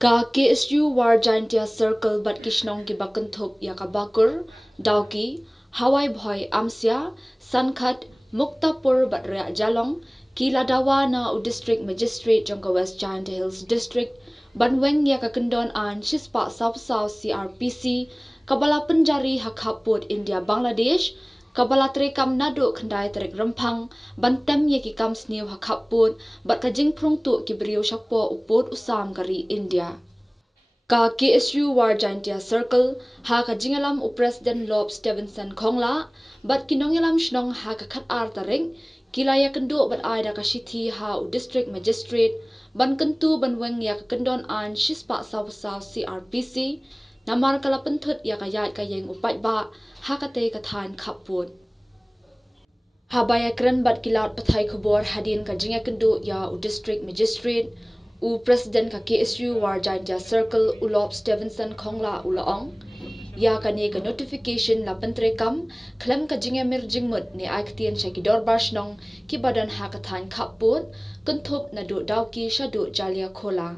Ka KSU War Giantia Circle bat kishnong ki bakanthop ya ka bakur, Dauki, Hawai Bhoi Amsia, Sankhat, Muktapur bat rea Jalong, ki Ladawa na u District Magistrate jong ka West Giant Hills District, Banweng ya ka kendon an Shispa South CRPC, Kabala Penjari Hakhaput India Bangladesh, Kabala Trekam Nado Khandai Trek Rempang, Bantem ye ki kam sniu Hakhaput, bat kajing prong tu ki beriu syakpo uput usam kari India. Ka KSU War Giantia Circle ha ka jingalam u President Lob Stevenson Khongla bat kinongilam shnong ha ka khat ar taring kilaya kendo bat aida ka shithi ha u District Magistrate ban kentu banweng ya ka kendon an Shispa South CRPC namar kala penthut ya ka yat ka yeng upat ba ha ka te ka than khaput habaya kren bat kilaut pathai khobor hadin ka jinga kendo ya u District Magistrate u President ka KSU War Giantia Circle u Lob Stevenson Khongla ulaong ya kani ka notification la pentre kam klem ka jingamir jingmut ni aiktien shakidor barshnong ki badan ha ka than khaput kenthop na do Dauki shadu jalia khola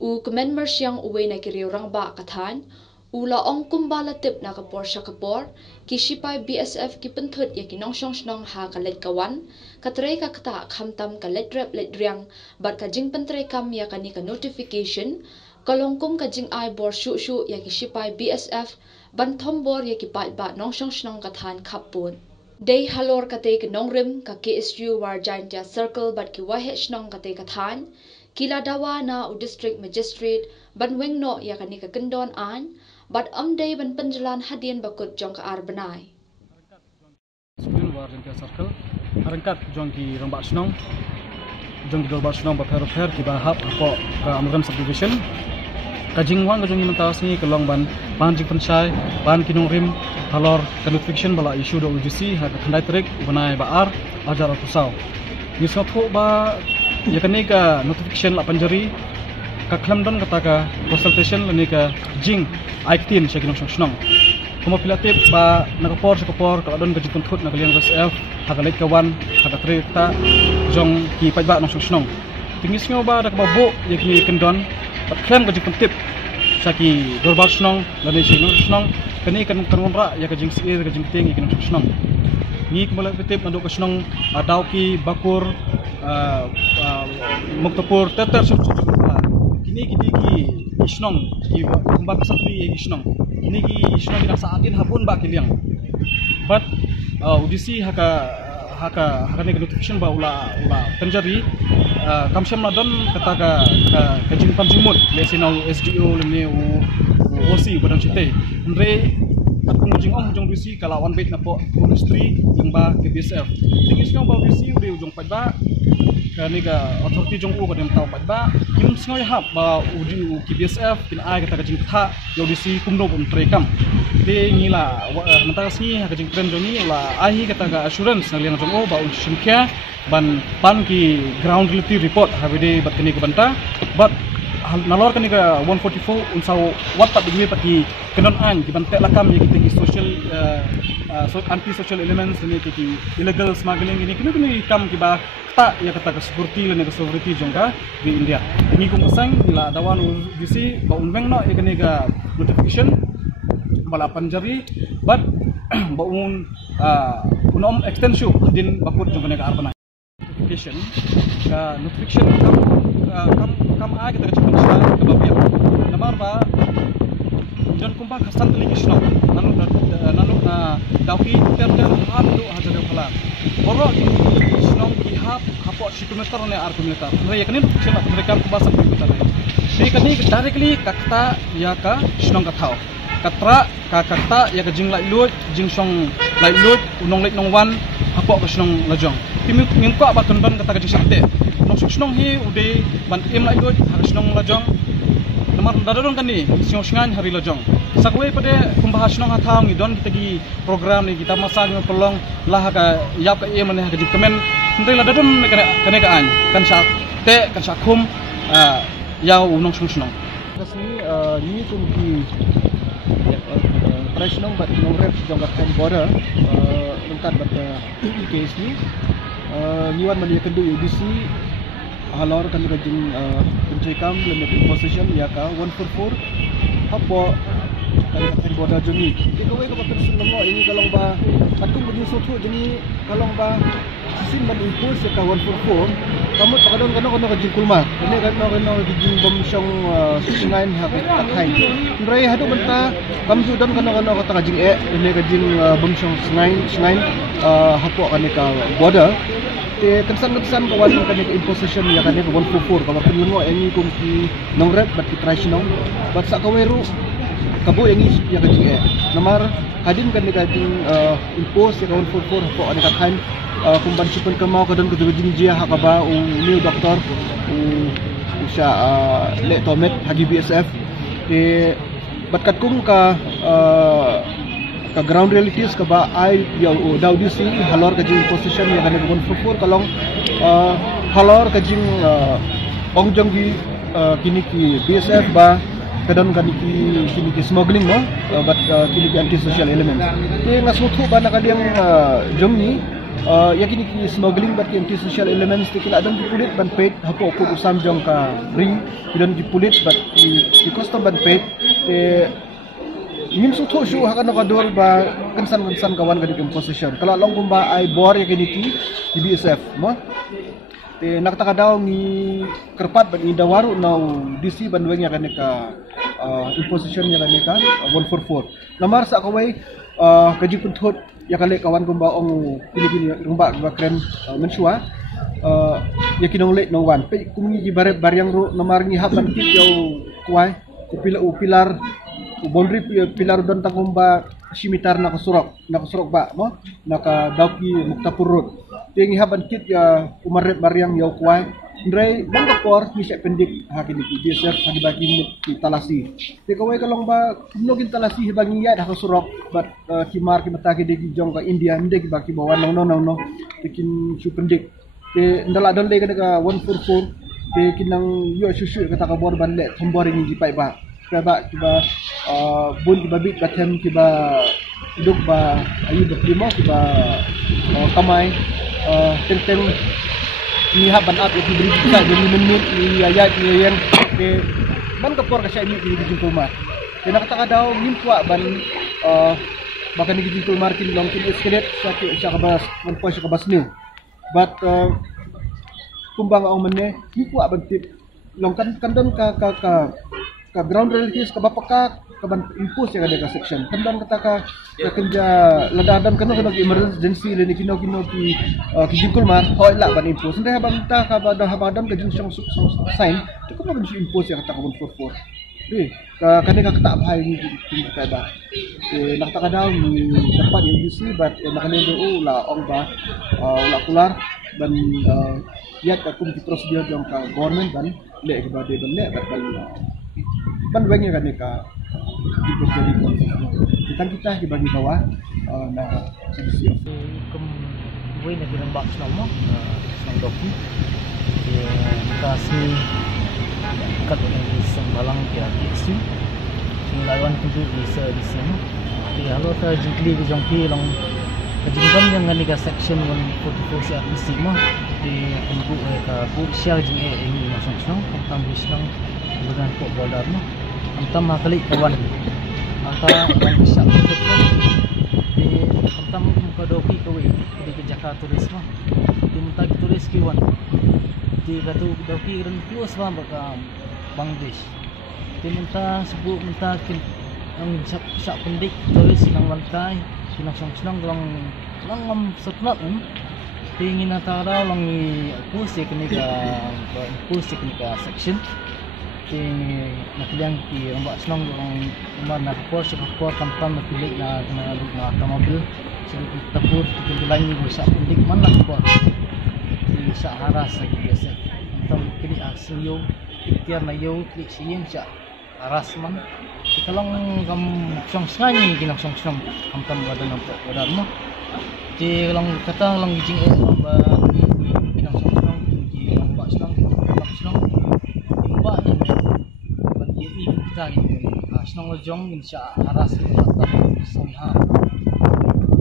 u kemen mersyang uwe na kiriu rangba ka than u laong kumbala tip na kapor shakapor ki sipai BSF ki penthut ya ki nongshong shnong ha ka let kawan katrei ka kata khamtam ka let rep let riang bat ka jing pentre kam ya kani ka notification kalongkum ka jing ai bor shu ya ki sipai BSF ban thombor ya ki pat ba nongshong shnong ka than khapun dei halor ka te ka nongrim ka KSU War Giantia Circle bat ki wahe shnong ka te ka than kila dawa na u District Magistrate ban weng no ya kani ka kendon an bat amdei ban penjalan hadien bakut jong ka arbanai War Giantia Circle harangkat jong ki rambak snong jong ki dolbak snong ba fer ki ba hap ko ka amram subdivision ka jingwang ka jong ni mentas ni kelong ban jing penchai ban kinong rim halor ka notification bala issue do UGC ha ka thandai trek banai ba ar ajar kusau ni sopho ba ya kani ka notification la panjari ka klamdon kata ka consultation lani ka jing aiktin shakinong snong Kuma pilatip ba nakapor sa kapor kaladon ka jikon thut na kalian RSF hagalit kawan hagatri ta jong ki pajba nong snong tingis ngo ba dak babu yakni kendon pat klem ka jikon tip saki dorbar snong lani snong kani kan ra ya ka jing sir ka jing ting yakin snong ni kumala pitip mandok ka snong Dauki Bakur Muktapur teter kini ki snong ki kumbak sakti ki snong ini ki snong kita saatin hapun ba kiliang but UDC haka ni notification ba ula penjari kamsyam ladon kata ka jing pamjimut lesinau SDO lemne OC badan cite andre at kumujing jong UDC kala one bait na po industry yung ba ke BSF tingis nga ba UDC uri ujong padba kani ka authority jong u kadem taw padba kim sngoy hap ba uji ki BSF kin ai kata ka jing tha UDC kumno bun trekam de ngila mantang sni ka jing trend jong ni la ai kata ka assurance na liang jong o ba unshinkya ban ki ground reality report habide bat kani ka banta but nalor kani ka 144 unsau wat pat digmi pati kenon an ki bante lakam ye ki social anti social elements ni ki illegal smuggling ini kini kam ki ba ta ya kata ka security le ne sovereignty jongka di India ni kung sang ila dawan UGC ba unbeng no kani ka notification bala panjari but ba unom extension din bakut jongka ka arbana notification ka notification kam a kita cakap sa kababian namar ba jan kumpa khasan telikisno nanu Dauki ter hatu hajar khala boro kisno ki hapo kilometer ne ar kilometer mere yakni sila mereka kubasa kilometer ne kani directly kakta ya ka kisno ka thau katra ka kakta ya ka jing lai lut jing song lai lut unong lek nong wan hapo kisno lajong timi mingko ba kendon kata ka jing sakte nong kisno hi ude ban im lai lut kisno lajong namar dadon kan ni singan hari lajong sakwe pada kumbahas nong hathang idon kita gi program ni kita masang pelong lah ka yap ka em ne ka jikemen ndai la dadon kane ka an kan sa khum yaw nong snong kasni ni tum ki presnong bat nong rep jong ka border lengkat bat KSU niwan mali kendu UDC halor kan gajing pencekam lembaga position ya ka 144 hapo kali kata border jumi ikaw ay kapag sunungo ini kalong ba atung budi soto jumi kalong ba sisin ban impulse ya ka 144 kamu takadon kano gajing kulma ini kano gajing bom siyang susungain hapit takhay nray hado banta kamju don kano kata gajing ini gajing bom siyang sungain hapo kanika border kesan kawan kanika imposition ya kanika 144 kamar penungo ini kumki nongrep bat kitrasino bat sakaweru kabo yang is ya kajing namar hadin kan dikajing impose ya kawan 44 hapo kanika kan kumban sipun kamau kadon kejing jia hakaba new doktor usha le tomet hagi BSF batkat kum ka ground realities ka ba ai ya daudi si halor kajing position ya kan 144 kalong halor kajing ongjong gi kini ki BSF ba kadon kan kini ki smuggling no but kini ki anti social element ngasmutu ba nakaliang jomni ya kini smuggling bat anti social elements tikila dan dipulit ban pet hapo ko usam jong ka ring dan dipulit bat di custom ban pet min su thoshu hakan kador ba kansan kawan ka di position kala long kumba ai bor ya kini ki BSF mo nakataka daw ni kerpat ban indawaru now DC banweng ya kanika imposition ya kanika 144 namar sa kaway kaji punthot ya kali kawan kumba ong kini rumba ba kren mensua ya kinong late no one pe kumi gi bare baryang ro namar ngi haban kit yaw kuai pilar boundary pilar don tangumba simitar na kusurok ba mo naka dawki muktapur road tingi haban kit ya umarret baryang yaw kuai ndray bangkapor ni sa pendik hakin ki BSF hagi bagi ki talasi te kawai kalong ba kumnogin talasi bagi ya dah kusurok bat kimar ki matagi de jong ka India mde ki baki bawan no tikin su pendik te ndala don le ka 144 te kinang yo susu kata ka bor ban le thombor ni ji pai ba ba kiba bun kiba bit batem kiba duk ba ayu berlima kiba kamai tenteng ni haban at itu beri kita jadi menit ni ayat ni yang ke ban kapor ka syai ni di jingkul mar kena kata daw ngimpuak ban bahkan di jingkul mar kin long kin eskelet sakit syakabas man pois syakabas new but kumbang ang menne ngimpuak ban tip long kan don ka ground realities ka bapaka ka ban impose ya ka section kandan kata ka kerja ladadan kano emergency le ni kino ki jingkul mar hoy la ban impose ndai habang ta ka ba habadan ka jing sign to ko ban impose ya kata ka 144 ka kanika kata bahay ni ka ba nakata ka daw ni dapat yung UC but nakalido la ong ba la kular ban yat ka kum prosedur jong ka government ban le ka ba de ban le ban wengnya kanika jadi kita dibagi bawah na sisi kum wei na bilang box nama nang doki kasi kat ni sembalang dia isu lawan tu bisa di sana di halo ta jikli di jongki long kejimban yang kanika section 144 sia isima di untuk ka bu sia jing ini masang sang tambah sang dengan pok border no antam makali kawan anta orang bisa betul di antam muka doki kawi di Jakarta turis mah di muka turis kiwan di katu doki ren kios mah baka Bangladesh di muka sebut muka kin ang sak pendik turis nang lantai sinang senang lang setnat tingin na taraw lang pusik ni ka section ting nakiliang ki ambak senang orang umar na por kampam nakilig na mobil sebut tapur tikin lagi busa pendik man lah por di sa haras lagi biasa antam kini asliyo ikhtiar na yo klik siyen sa haras man kalong kam song skani kinang song kampam badan nampak badan mo di lang kata lang jing ba kinang song ki ambak senang kita senang jong insya haras kita tetap sangha